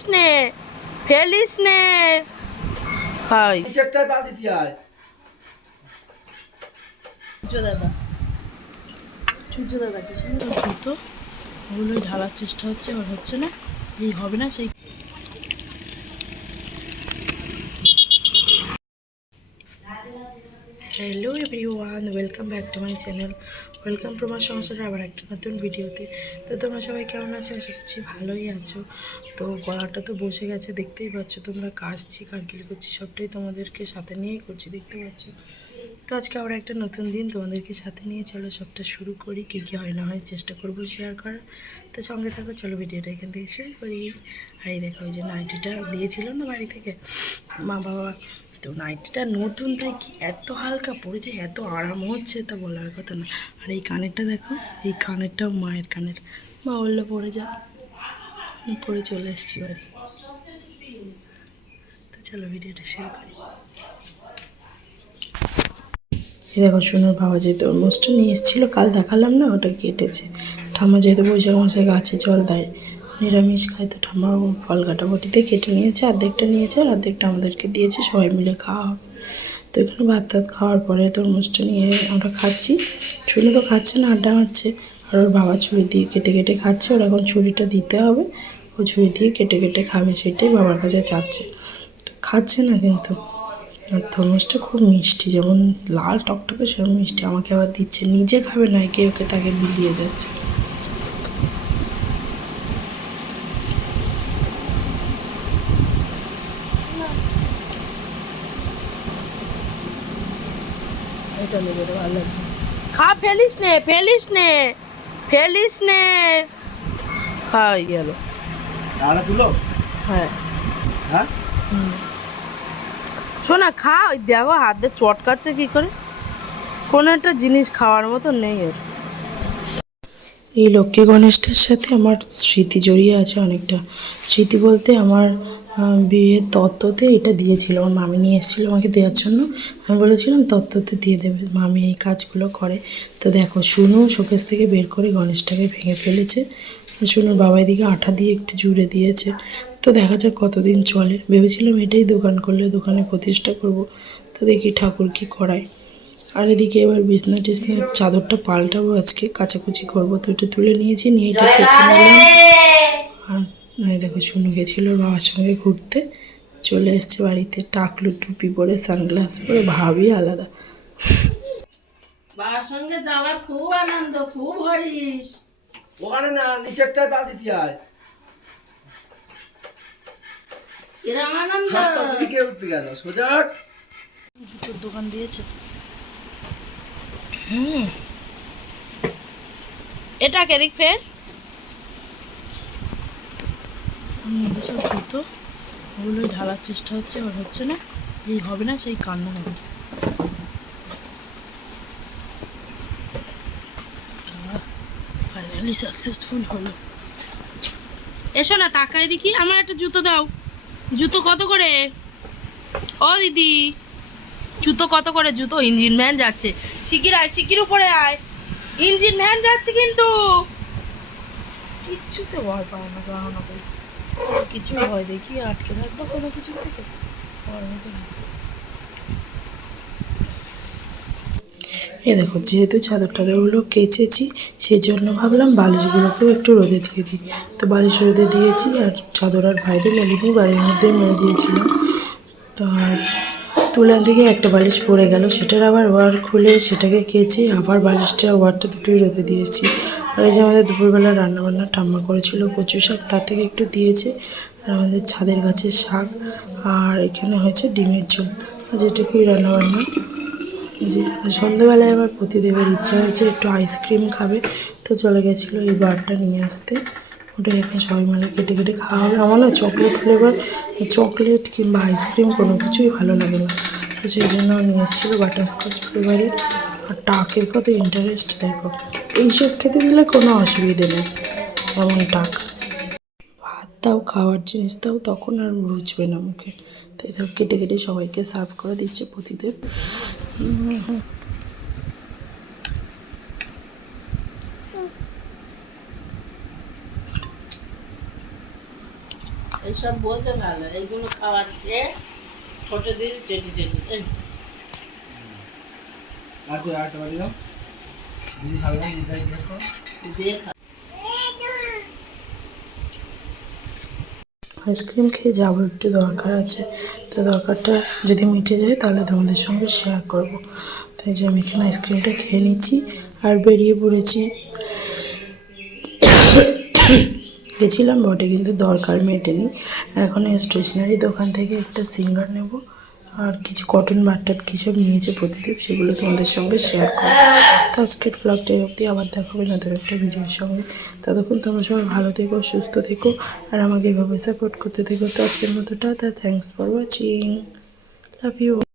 ফেলিস নে ফেলিস নে। হাই। বাদি দি আয়। দাদা। সূর্য দাদা কি সুন্দর জুতো? ওগুলোই ঢালার চেষ্টা হচ্ছে আর হচ্ছে না? এই হবে না সেই hello everyone welcome back to my channel welcome to আমার সংসারে আবার একটা নতুন ভিডিওতে তো তোমরা সবাই কেমন আছো? আশা করছি ভালোই আছো। তো গলাটা তো বসে গেছে, দেখতেই পাচ্ছ তোমরা কাশছি কাটগিল করছি, সবটাই তোমাদেরকে সাথে নিয়েই করছি, দেখতে পাচ্ছ? তো আজকে আবার একটা নতুন দিন, তোমাদেরকে সাথে নিয়ে চলো, সবটা শুরু করি, কী কী হয় না হয় চেষ্টা করব শেয়ার করার। তো সঙ্গে থাকো, চলো ভিডিওটা এখান থেকে শুরু করি। আর এই দেখো, ওই যে নাইটিটা দিয়েছিল না বাড়ি থেকে? মা বাবা তো নাইটিটা নতুন, তাই কি এত হালকা পড়েছে, এত আরাম হচ্ছে তা বলার কথা না। আর এই কানেরটা দেখো, এই কানেরটাও মায়ের কানের। মা বলল পরে যা। পরে চলে এসেছি বাড়ি। তো চলো ভিডিওটা শেয়ার করি। এই দেখো, সোনার বাবা যে তরমুজটা নিয়ে এসেছিল, কাল দেখালাম না, ওটা কেটেছে। ঠাম্মা যেহেতু বৈশাখ মাসে গাছে জল দেয় নিরামিষ খায় তো ঠাম্মা ফল কাটা বটিতে কেটে নিয়েছে অর্ধেকটা নিয়েছে আর অর্ধেকটা আমাদেরকে দিয়েছে, সবাই মিলে খাওয়া হবে। তো এখানে ভাত টাত খাওয়ার পরে তরমুজটা নিয়ে আমরা খাচ্ছি। ছুরি তো খাচ্ছে না, আড্ডা মারছে। আর ওর বাবা ছুরি দিয়ে কেটে কেটে খাচ্ছে, ওর এখন ছুরিটা দিতে হবে। ও ছুরি দিয়ে কেটে কেটে খাবে সেটাই বাবার কাছে চাচ্ছে। তো খাচ্ছে না কিন্তু। আর তরমুজটা খুব মিষ্টি, যেমন লাল টকটকে সেরকম মিষ্টি। আমাকে আবার দিচ্ছে, নিজে খাবে না, একে ওকে তাকে বিলিয়ে যাচ্ছে। এটা নেবে ভালো লাগবে। খা ফেলিস নে ফেলিস নে ফেলিস নে। খাই গেল। দাঁড়া তুলো। হ্যাঁ। হ্যাঁ? শোনা খা ওই দেখো হাত দিয়ে চটকাচ্ছে কি করে? কোনো একটা জিনিস খাওয়ার মতো নেই ওর। এই লক্ষ্মী গণেশটার সাথে আমার স্মৃতি জড়িয়ে আছে অনেকটা। স্মৃতি বলতে আমার বিয়ের তত্ত্বতে এটা দিয়েছিল। আমার মামি নিয়ে এসেছিল আমাকে দেওয়ার জন্য। আমি বলেছিলাম তত্ত্বতে দিয়ে দেবে। মামি এই কাজগুলো করে। তো দেখো শুনু শোকেস থেকে বের করে গণেশটাকে ভেঙে ফেলেছে। শুনুর বাবা এদিকে আঠা দিয়ে একটু জুড়ে দিয়েছে। তো দেখা যাক কতদিন চলে। ভেবেছিলাম এটাই দোকান করলে দোকানে প্রতিষ্ঠা করব। তো দেখি ঠাকুর কি করায়। আর এদিকে এবার বিছনা টিছনার চাদরটা পাল্টাবো আজকে কাচাকুচি করব। তো এটা তুলে নিয়েছি নিয়ে এটা আর নয় দেখো শুনু গেছিল ওর বাবার সঙ্গে ঘুরতে। চলে এসছে বাড়িতে টাকলু টুপি পরে সানগ্লাস পরে ভাবি আলাদা। বাবার সঙ্গে যাওয়ার খুব আনন্দ খুব হরিস ওখানে না নিচেরটায় পা দিতে হয়। এরম আনন্দ? দিকে উঠতে গেল সোজা জুতোর দোকান দিয়েছে। হুম। এটা কেদিক ফের হুম, সব জুতো। ওগুলোই ঢালার চেষ্টা হচ্ছে আর হচ্ছে না, এই হবে না, সেই কান্না হবে। ফাইনালি সাকসেসফুল হলো। এসো না, তাকাই দেখি, আমার একটা জুতো দাও। জুতো কত করে? ও, দিদি। জুতো কত করে? জুতো ইঞ্জিন ভ্যান যাচ্ছে। শিগগির আয়, শিগগির উপরে আয়। ইঞ্জিন ভ্যান যাচ্ছে কিন্তু। কিচ্ছুতে ভয় পায় না বাহানা করে কিছু ভয় দেখি, আটকে থাকব কোনো থেকে। এ দেখো, যেহেতু চাদর টাদরগুলো কেচেছি সেই জন্য ভাবলাম বালিশগুলোকেও একটু রোদে দিয়ে দিই। তো বালিশ রোদে দিয়েছি আর চাদর আর বাইরে মেলিনি বাড়ির মধ্যে মেলে দিয়েছিলাম। তো আর তুলার দিকে একটা বালিশ পড়ে গেল, সেটার আবার ওয়ার খুলে সেটাকে কেচে আবার বালিশটা, ওয়ারটা দুটোই রোদে দিয়েছি। আর যে আমাদের দুপুরবেলা রান্নাবান্না ঠাম্মা করেছিল কচু শাক, তার থেকে একটু দিয়েছে। আর আমাদের ছাদের গাছের শাক, আর এখানে হয়েছে ডিমের ঝোল। যেটুকুই রান্নাবান্না। যে সন্ধ্যেবেলায় আবার প্রতিদেবের ইচ্ছা হয়েছে একটু আইসক্রিম খাবে, তো চলে গেছিল এই বারটা নিয়ে আসতে। ওটা এখন সবাই মিলে কেটে কেটে খাওয়া হবে। আমার না চকলেট ফ্লেভার চকলেট কিংবা আইসক্রিম কোনো কিছুই ভালো লাগে না। তো সেই জন্য নিয়ে এসেছিল বাটারস্কচ ফ্লেভারের আর টাকের কত ইন্টারেস্ট দেখো। এইসব খেতে দিলে কোনো অসুবিধে নেই এমন টাক। ভাত দাও খাওয়ার জিনিস দাও তখন আর রুচবে না মুখে। তো এই দেখো কেটে কেটে সবাইকে সার্ভ করে দিচ্ছে প্রতিদেব এইসব বোঝে ভালো এইগুলো খাওয়াচ্ছে ছোট দিয়ে চেটি চেটি। আর তুই আরেকটা বাড়ি আইসক্রিম খেয়ে যাব, একটু দরকার আছে। তো দরকারটা যদি মিটে যায়, তাহলে তোমাদের সঙ্গে শেয়ার করব। তাই যে আমি এখানে আইসক্রিমটা খেয়ে নিচ্ছি, আর বেরিয়ে পড়েছি। গেছিলাম, বটে, কিন্তু দরকার মেটেনি। এখন স্টেশনারি দোকান থেকে একটা সিঙ্গার নেব। আর কিছু কটন বাট্টার কিছু নিয়েছে প্রতিদিন সেগুলো তোমাদের সঙ্গে শেয়ার করো তো আজকের ব্লগটা অবধি, আবার দেখাবে নতুন একটা ভিডিওর সঙ্গে। ততক্ষণ তোমরা সবাই ভালো থেকো, সুস্থ থেকো, আর আমাকে এভাবে সাপোর্ট করতে থেকো। তো আজকের মতো tata thanks for watching love you